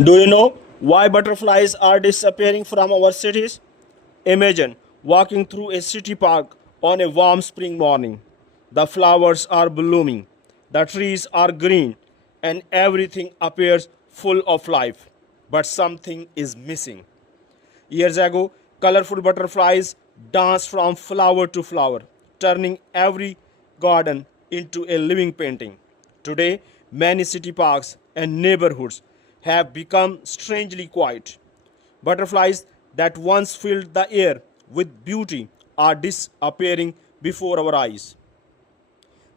Do you know why butterflies are disappearing from our cities? Imagine walking through a city park on a warm spring morning. The flowers are blooming, the trees are green, and everything appears full of life. But something is missing. Years ago, colorful butterflies danced from flower to flower, turning every garden into a living painting. Today, many city parks and neighborhoods have become strangely quiet. Butterflies that once filled the air with beauty are disappearing before our eyes.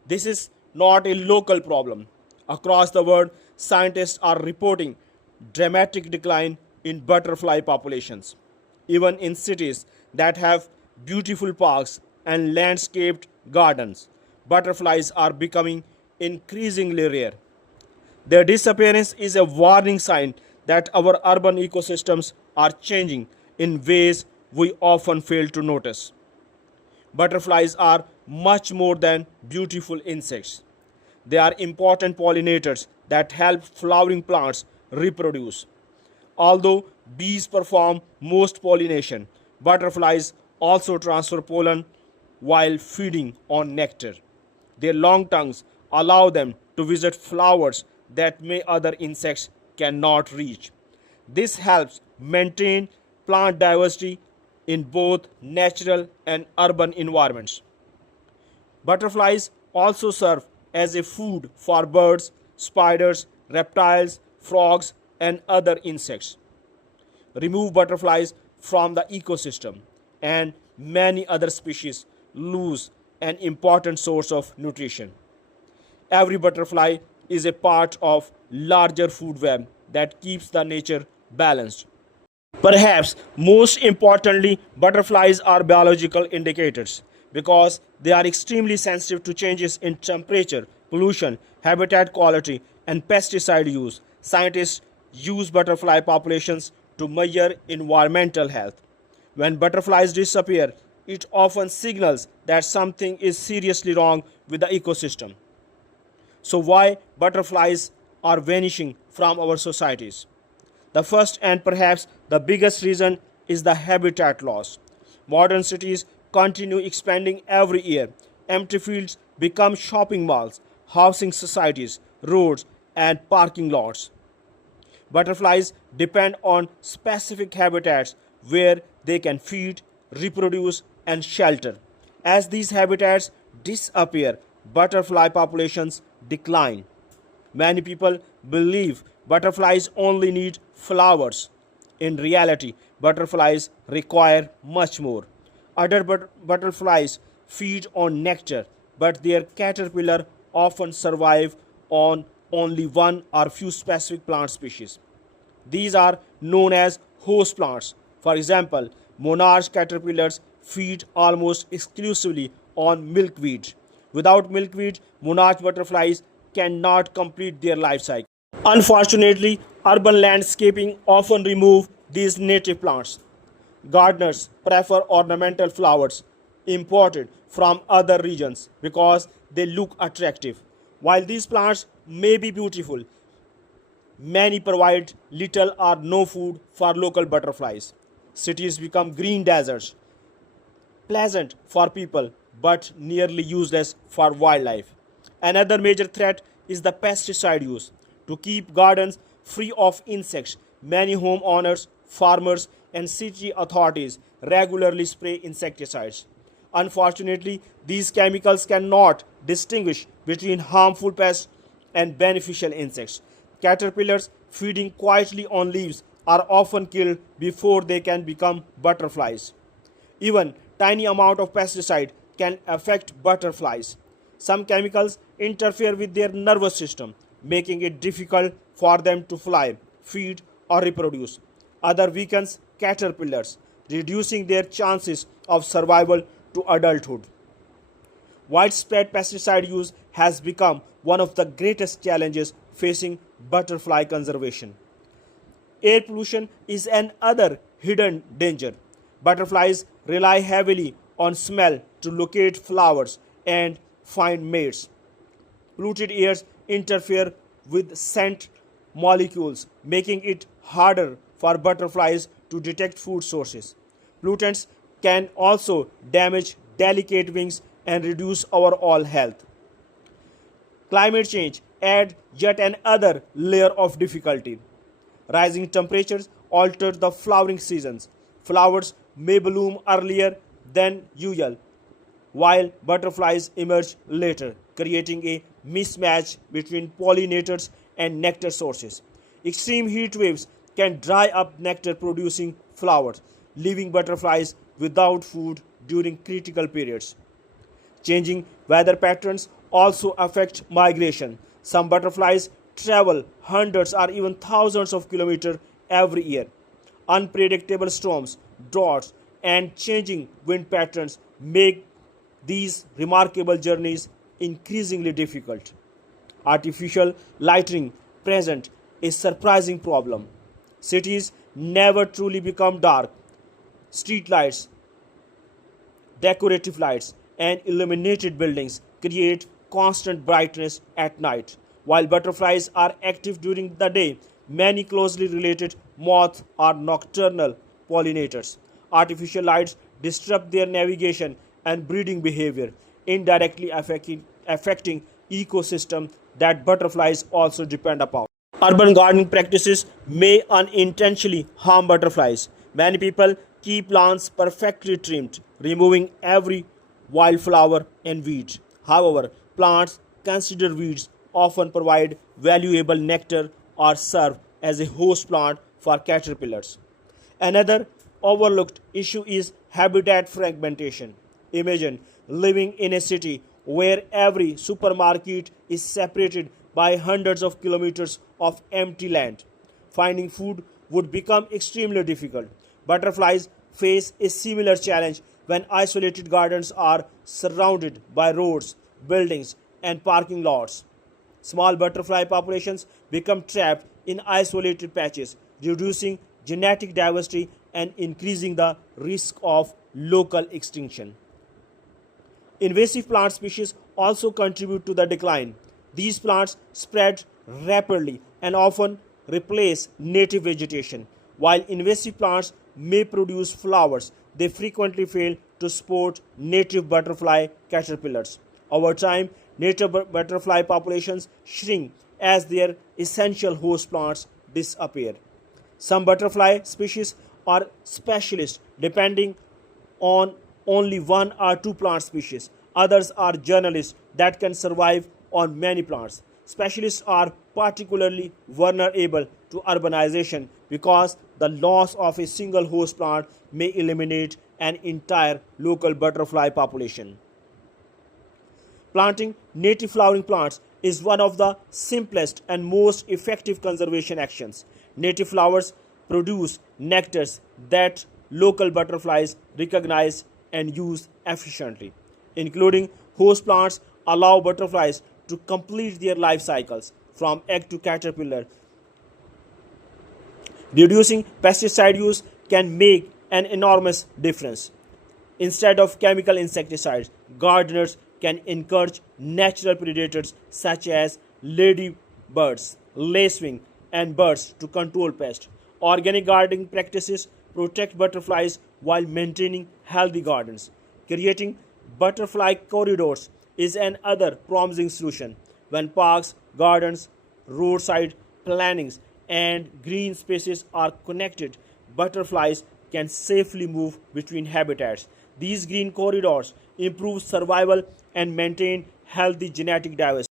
This is not a local problem. Across the world, scientists are reporting dramatic decline in butterfly populations. Even in cities that have beautiful parks and landscaped gardens, butterflies are becoming increasingly rare. Their disappearance is a warning sign that our urban ecosystems are changing in ways we often fail to notice. Butterflies are much more than beautiful insects. They are important pollinators that help flowering plants reproduce. Although bees perform most pollination, butterflies also transfer pollen while feeding on nectar. Their long tongues allow them to visit flowers that may other insects cannot reach. This helps maintain plant diversity in both natural and urban environments. Butterflies also serve as a food for birds, spiders, reptiles, frogs, and other insects. Remove butterflies from the ecosystem, and many other species lose an important source of nutrition. Every butterfly is a part of larger food web that keeps the nature balanced. Perhaps most importantly, butterflies are biological indicators because they are extremely sensitive to changes in temperature, pollution, habitat quality, and pesticide use. Scientists use butterfly populations to measure environmental health. When butterflies disappear, it often signals that something is seriously wrong with the ecosystem. So, why butterflies are vanishing from our societies? The first and perhaps the biggest reason is the habitat loss. Modern cities continue expanding every year. Empty fields become shopping malls, housing societies, roads, and parking lots. Butterflies depend on specific habitats where they can feed, reproduce, and shelter. As these habitats disappear, butterfly populations decline. Many people believe butterflies only need flowers. In reality, butterflies require much more. Other butterflies feed on nectar, but their caterpillar often survive on only one or few specific plant species. These are known as host plants. For example, monarch caterpillars feed almost exclusively on milkweed. Without milkweed, monarch butterflies cannot complete their life cycle. Unfortunately, urban landscaping often remove these native plants. Gardeners prefer ornamental flowers imported from other regions because they look attractive. While these plants may be beautiful, many provide little or no food for local butterflies. Cities become green deserts, pleasant for people but nearly useless for wildlife. Another major threat is the pesticide use. To keep gardens free of insects, many homeowners, farmers, and city authorities regularly spray insecticides. Unfortunately, these chemicals cannot distinguish between harmful pests and beneficial insects. Caterpillars feeding quietly on leaves are often killed before they can become butterflies. Even tiny amount of pesticide can affect butterflies. Some chemicals interfere with their nervous system, making it difficult for them to fly, feed, or reproduce. Other weakens caterpillars, reducing their chances of survival to adulthood. Widespread pesticide use has become one of the greatest challenges facing butterfly conservation. Air pollution is another hidden danger. Butterflies rely heavily on smell to locate flowers and find mates. Polluted airs interfere with scent molecules, making it harder for butterflies to detect food sources. Pollutants can also damage delicate wings and reduce overall health. Climate change adds yet another layer of difficulty. Rising temperatures alter the flowering seasons. Flowers may bloom earlier than usual, while butterflies emerge later, creating a mismatch between pollinators and nectar sources. Extreme heat waves can dry up nectar producing flowers, leaving butterflies without food during critical periods. Changing weather patterns also affect migration. Some butterflies travel hundreds or even thousands of kilometers every year. Unpredictable storms, droughts, and changing wind patterns make these remarkable journeys increasingly difficult. Artificial lighting present a surprising problem. Cities never truly become dark. Street lights, decorative lights, and illuminated buildings create constant brightness at night. While butterflies are active during the day, many closely related moths are nocturnal pollinators. Artificial lights disrupt their navigation and breeding behavior, indirectly affecting ecosystem that butterflies also depend upon. Urban gardening practices may unintentionally harm butterflies. Many people keep lawns perfectly trimmed, removing every wildflower and weed. However, plants considered weeds often provide valuable nectar or serve as a host plant for caterpillars. Another overlooked issue is habitat fragmentation. Imagine living in a city where every supermarket is separated by hundreds of kilometers of empty land. Finding food would become extremely difficult. Butterflies face a similar challenge when isolated gardens are surrounded by roads, buildings, and parking lots. Small butterfly populations become trapped in isolated patches, reducing genetic diversity and increasing the risk of local extinction. Invasive plant species also contribute to the decline. These plants spread rapidly and often replace native vegetation. While invasive plants may produce flowers, they frequently fail to support native butterfly caterpillars. Over time, native butterfly populations shrink as their essential host plants disappear. Some butterfly species are specialists depending on only one or two plant species. Others are generalists that can survive on many plants. Specialists are particularly vulnerable to urbanization because the loss of a single host plant may eliminate an entire local butterfly population. Planting native flowering plants is one of the simplest and most effective conservation actions. Native flowers produce nectars that local butterflies recognize and use efficiently. Including host plants allow butterflies to complete their life cycles from egg to caterpillar. Reducing pesticide use can make an enormous difference. Instead of chemical insecticides, gardeners can encourage natural predators such as ladybirds, lacewing, and birds to control pests. Organic gardening practices protect butterflies while maintaining healthy gardens. Creating butterfly corridors is another promising solution. When parks, gardens, roadside plantings, and green spaces are connected, butterflies can safely move between habitats. These green corridors improve survival and maintain healthy genetic diversity.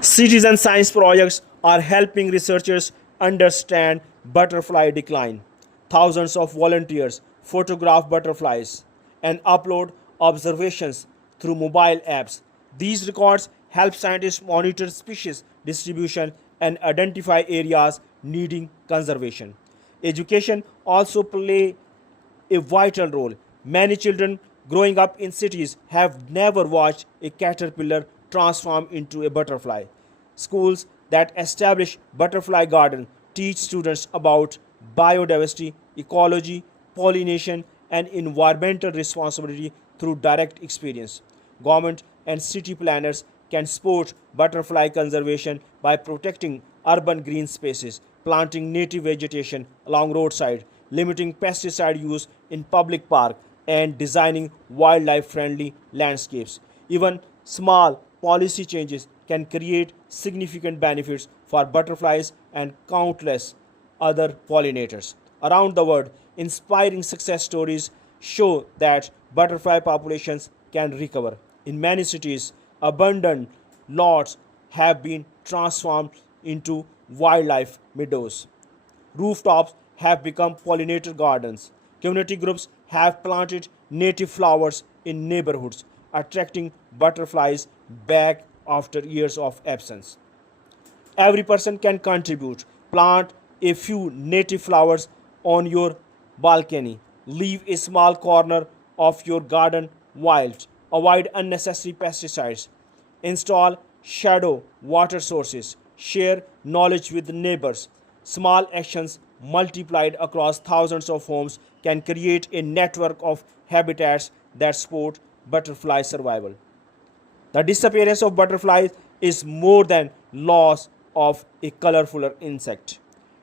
Citizen science projects are helping researchers understand butterfly decline. Thousands of volunteers photograph butterflies and upload observations through mobile apps. These records help scientists monitor species distribution and identify areas needing conservation. Education also play a vital role. Many children growing up in cities have never watched a caterpillar transform into a butterfly. Schools that establish butterfly garden teach students about biodiversity, ecology, pollination, and environmental responsibility through direct experience. Government and city planners can support butterfly conservation by protecting urban green spaces, planting native vegetation along roadside, limiting pesticide use in public park, and designing wildlife-friendly landscapes. Even small policy changes can create significant benefits for butterflies and countless other pollinators. Around the world, inspiring success stories show that butterfly populations can recover. In many cities, abundant lots have been transformed into wildlife meadows. Rooftops have become pollinator gardens. Community groups have planted native flowers in neighborhoods, attracting butterflies back after years of absence. Every person can contribute. Plant a few native flowers on your balcony. Leave a small corner of your garden wild. Avoid unnecessary pesticides. Install shadow water sources. Share knowledge with neighbors. Small actions multiplied across thousands of homes can create a network of habitats that support butterfly survival. The disappearance of butterflies is more than loss of a colorful insect.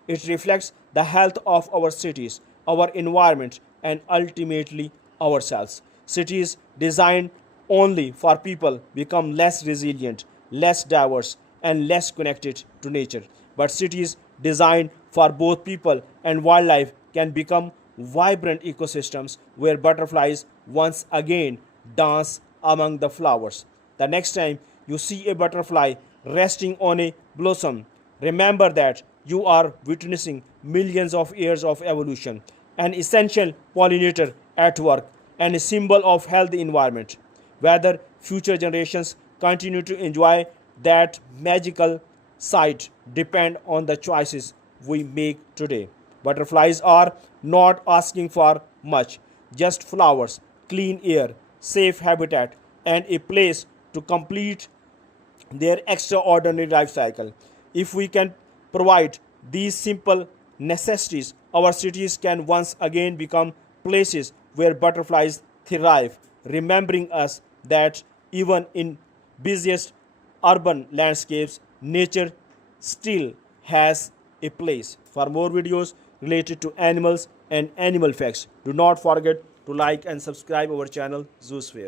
It reflects the health of our cities, our environment, and ultimately ourselves. Cities designed only for people become less resilient, less diverse, and less connected to nature. But cities designed for both people and wildlife can become vibrant ecosystems where butterflies once again dance among the flowers. The next time you see a butterfly resting on a blossom, remember that you are witnessing millions of years of evolution, an essential pollinator at work, and a symbol of healthy environment. Whether future generations continue to enjoy that magical sight depend on the choices we make today. Butterflies are not asking for much, just flowers, clean air, safe habitat, and a place to complete their extraordinary life cycle. If we can provide these simple necessities, our cities can once again become places where butterflies thrive, remembering us that even in busiest urban landscapes, nature still has a place. For more videos related to animals and animal facts, do not forget to like and subscribe our channel Zoosphere.